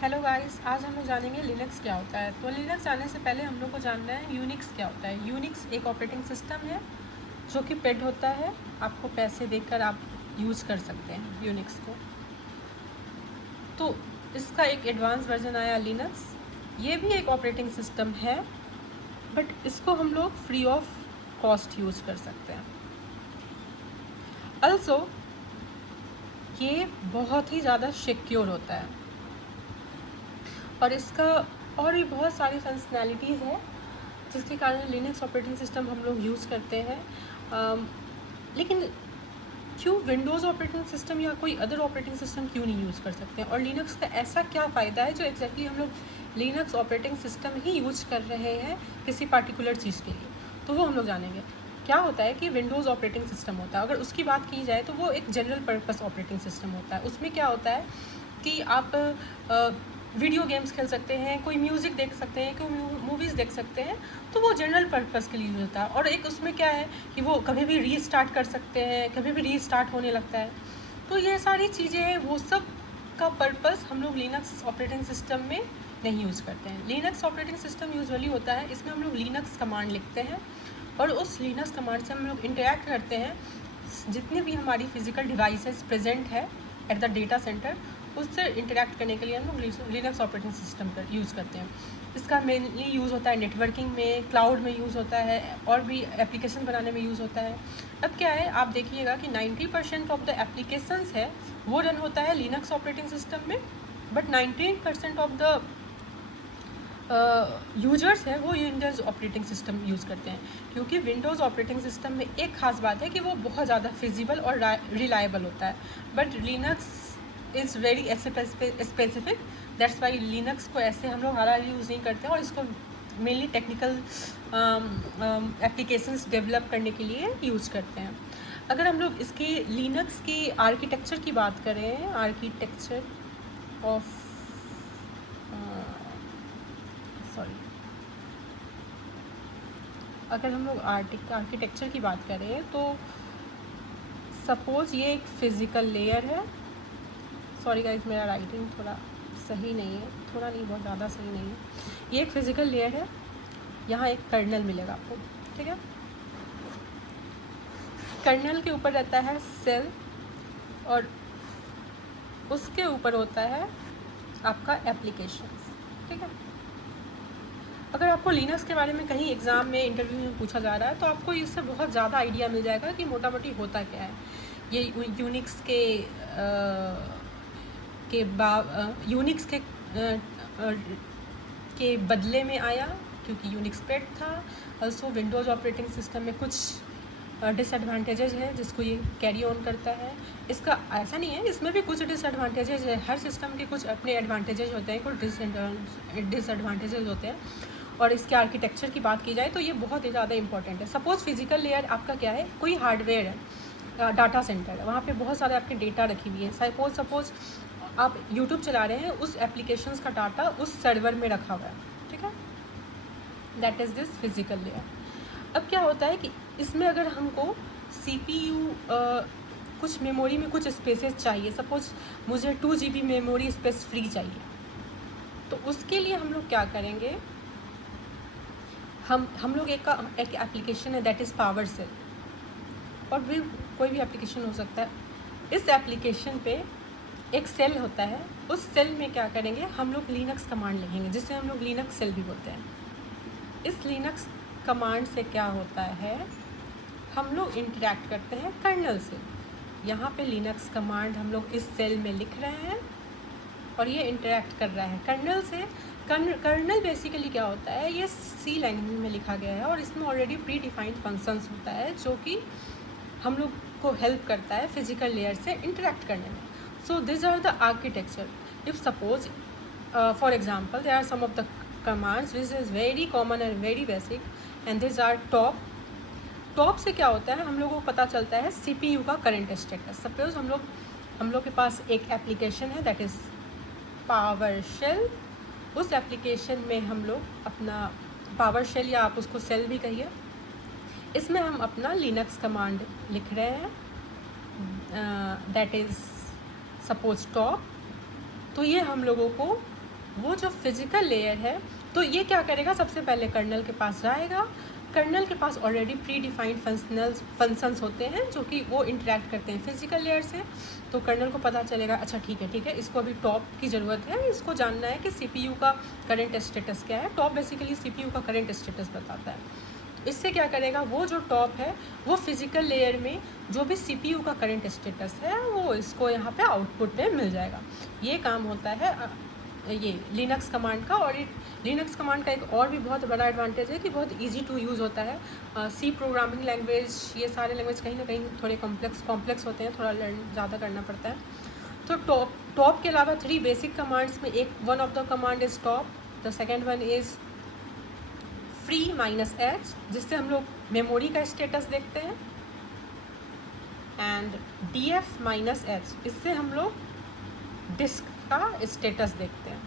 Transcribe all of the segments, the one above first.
Hello guys, आज हम लोग जानेंगे लिनक्स क्या होता है। तो लिनक्स जानने से पहले हम लोग को जानना है यूनिक्स क्या होता है। यूनिक्स एक ऑपरेटिंग सिस्टम है जो कि पेड होता है, आपको पैसे देकर आप यूज़ कर सकते हैं यूनिक्स को। तो इसका एक एडवांस वर्जन आया लिनक्स, ये भी एक ऑपरेटिंग सिस्टम है बट इसको हम लोग फ्री ऑफ कॉस्ट यूज़ कर सकते हैं। अल्सो ये बहुत ही ज़्यादा सिक्योर होता है और इसका और भी बहुत सारी फंक्शनैलिटीज़ है जिसके कारण लिनक्स ऑपरेटिंग सिस्टम हम लोग यूज़ करते हैं। लेकिन क्यों विंडोज़ ऑपरेटिंग सिस्टम या कोई अदर ऑपरेटिंग सिस्टम क्यों नहीं यूज़ कर सकते हैं, और लिनक्स का ऐसा क्या फ़ायदा है जो एग्जैक्टली हम लोग लिनक्स ऑपरेटिंग सिस्टम ही यूज कर रहे हैं किसी पार्टिकुलर चीज़ के लिए। तो वो हम लोग जानेंगे। क्या होता है कि विंडोज़ ऑपरेटिंग सिस्टम होता है, अगर उसकी बात की जाए तो वो एक जनरल पर्पस ऑपरेटिंग सिस्टम होता है। उसमें क्या होता है कि आप वीडियो गेम्स खेल सकते हैं, कोई म्यूज़िक देख सकते हैं, कोई मूवीज़ देख सकते हैं, तो वो जनरल पर्पस के लिए यूज़ होता है। और एक उसमें क्या है कि वो कभी भी रीस्टार्ट कर सकते हैं, कभी भी रीस्टार्ट होने लगता है। तो ये सारी चीज़ें हैं, वो सब का पर्पस हम लोग लिनक्स ऑपरेटिंग सिस्टम में नहीं यूज़ करते हैं। लिनक्स ऑपरेटिंग सिस्टम यूजुअली होता है, इसमें हम लोग लिनक्स कमांड लिखते हैं और उस लिनक्स कमांड से हम लोग इंटरेक्ट करते हैं जितने भी हमारी फिज़िकल डिवाइसेस प्रेजेंट है एट द डेटा सेंटर, उससे इंटरेक्ट करने के लिए हम लोग लिनक्स ऑपरेटिंग सिस्टम का यूज़ करते हैं। इसका मेनली यूज़ होता है नेटवर्किंग में, क्लाउड में यूज़ होता है और भी एप्लीकेशन बनाने में यूज़ होता है। अब क्या है, आप देखिएगा कि 90% ऑफ द एप्लीकेशंस है वो रन होता है लिनक्स ऑपरेटिंग सिस्टम में, बट 98% ऑफ द यूजर्स हैं वो विंडोज़ ऑपरेटिंग सिस्टम यूज़ करते हैं। क्योंकि विंडोज़ ऑपरेटिंग सिस्टम में एक ख़ास बात है कि वो बहुत ज़्यादा फिजिबल और रिलायबल होता है, but Linux is very specific. That's why Linux को ऐसे हम लोग हाल यूज़ नहीं करते हैं और इसको मेनली टेक्निकल एप्लीकेशंस डेवलप करने के लिए यूज़ करते हैं। अगर हम लोग इसके लिनक्स की आर्किटेक्चर की बात करें, आर्किटेक्चर ऑफ सॉरी अगर हम लोग आर्किटेक्चर की बात करें तो सपोज़ ये एक फ़िज़िकल लेयर है। सॉरी गाइस, मेरा राइटिंग थोड़ा सही नहीं है, थोड़ा नहीं, बहुत ज़्यादा सही नहीं है। ये एक फ़िज़िकल लेयर है, यहाँ एक कर्नल मिलेगा आपको, ठीक है। कर्नल के ऊपर रहता है सेल और उसके ऊपर होता है आपका एप्लीकेशंस, ठीक है। अगर आपको लिनक्स के बारे में कहीं एग्ज़ाम में, इंटरव्यू में पूछा जा रहा है तो आपको इससे बहुत ज़्यादा आइडिया मिल जाएगा कि मोटा मोटी होता क्या है। ये यूनिक्स यूनिक्स के बदले में आया क्योंकि यूनिक्स पेड था। ऑल्सो विंडोज़ ऑपरेटिंग सिस्टम में कुछ डिसएडवांटेजेस है जिसको ये कैरी ऑन करता है। इसका ऐसा नहीं है, इसमें भी कुछ डिसएडवांटेजेस है। हर सिस्टम के कुछ अपने एडवांटेजेस होते हैं, कुछ डिसएडवांटेजेस होते हैं। और इसके आर्किटेक्चर की बात की जाए तो ये बहुत ही ज़्यादा इंपॉर्टेंट है। सपोज़ फिजिकल लेयर आपका क्या है, कोई हार्डवेयर है, डाटा सेंटर है, वहाँ पे बहुत सारे आपके डेटा रखी हुई है। सपोज़ आप यूट्यूब चला रहे हैं, उस एप्लीकेशंस का डाटा उस सर्वर में रखा हुआ है, ठीक है। That is this physical layer. अब क्या होता है कि इसमें अगर हमको CPU कुछ मेमोरी में कुछ स्पेसेस चाहिए, सपोज़ मुझे 2 GB मेमोरी स्पेस फ्री चाहिए, तो उसके लिए हम लोग क्या करेंगे, हम लोग एक एप्लीकेशन है दैट इज़ पावर सेल, और भी कोई भी एप्लीकेशन हो सकता है। इस एप्लीकेशन पे एक सेल होता है, उस सेल में क्या करेंगे, हम लोग लिनक्स कमांड लिखेंगे जिससे हम लोग लिनक्स सेल भी बोलते हैं। इस लिनक्स कमांड से क्या होता है, हम लोग इंटरेक्ट करते हैं कर्नल से। यहाँ पे लिनक्स कमांड हम लोग इस सेल में लिख रहे हैं और ये इंटरेक्ट कर रहा है कर्नल से। कर्नल बेसिकली क्या होता है, ये C लैंग्वेज में लिखा गया है और इसमें ऑलरेडी प्री डिफाइंड फंक्शंस होता है जो कि हम लोग को हेल्प करता है फिजिकल लेयर से इंटरेक्ट करने में। So this are the architecture. If suppose for example there are some of the commands which is very common and very basic, and this are top से क्या होता है, हम लोगों को पता चलता है CPU का करंट स्टेटस। सपोज हम लोग के पास एक एप्लीकेशन है दैट इज़ पावर शेल। उस एप्लीकेशन में हम लोग अपना पावर शेल, या आप उसको सेल भी कहिए, इसमें हम अपना लिनक्स कमांड लिख रहे हैं दैट इज़ सपोज टॉप। तो ये हम लोगों को वो जो फिज़िकल लेयर है, तो ये क्या करेगा, सबसे पहले कर्नल के पास जाएगा। कर्नल के पास ऑलरेडी प्री डिफाइंड फंक्शंस होते हैं जो कि वो इंटरेक्ट करते हैं फिजिकल लेयर से। तो कर्नल को पता चलेगा, अच्छा ठीक है, इसको अभी टॉप की ज़रूरत है, इसको जानना है कि सीपीयू का करंट स्टेटस क्या है। टॉप बेसिकली सीपीयू का करंट स्टेटस बताता है। इससे क्या करेगा, वो जो टॉप है वो फिजिकल लेयर में जो भी सीपीयू का करंट स्टेटस है वो इसको यहाँ पे आउटपुट में मिल जाएगा। ये काम होता है ये लिनक्स कमांड का। और लिनक्स कमांड का एक और भी बहुत बड़ा एडवांटेज है कि बहुत इजी टू यूज़ होता है। सी प्रोग्रामिंग लैंग्वेज, ये सारे लैंग्वेज कहीं ना कहीं थोड़े कॉम्प्लेक्स होते हैं, थोड़ा लर्न ज़्यादा करना पड़ता है। तो टॉप के अलावा 3 बेसिक कमांड्स में एक one of the command is top, the second one is free -h, जिससे हम लोग मेमोरी का स्टेटस देखते हैं, एंड df -h, इससे हम लोग डिस्क का स्टेटस देखते हैं।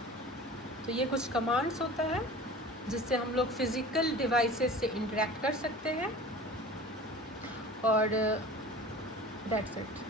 तो ये कुछ कमांड्स होता है जिससे हम लोग फिज़िकल डिवाइसेस से इंटरेक्ट कर सकते हैं। और दैट्स इट।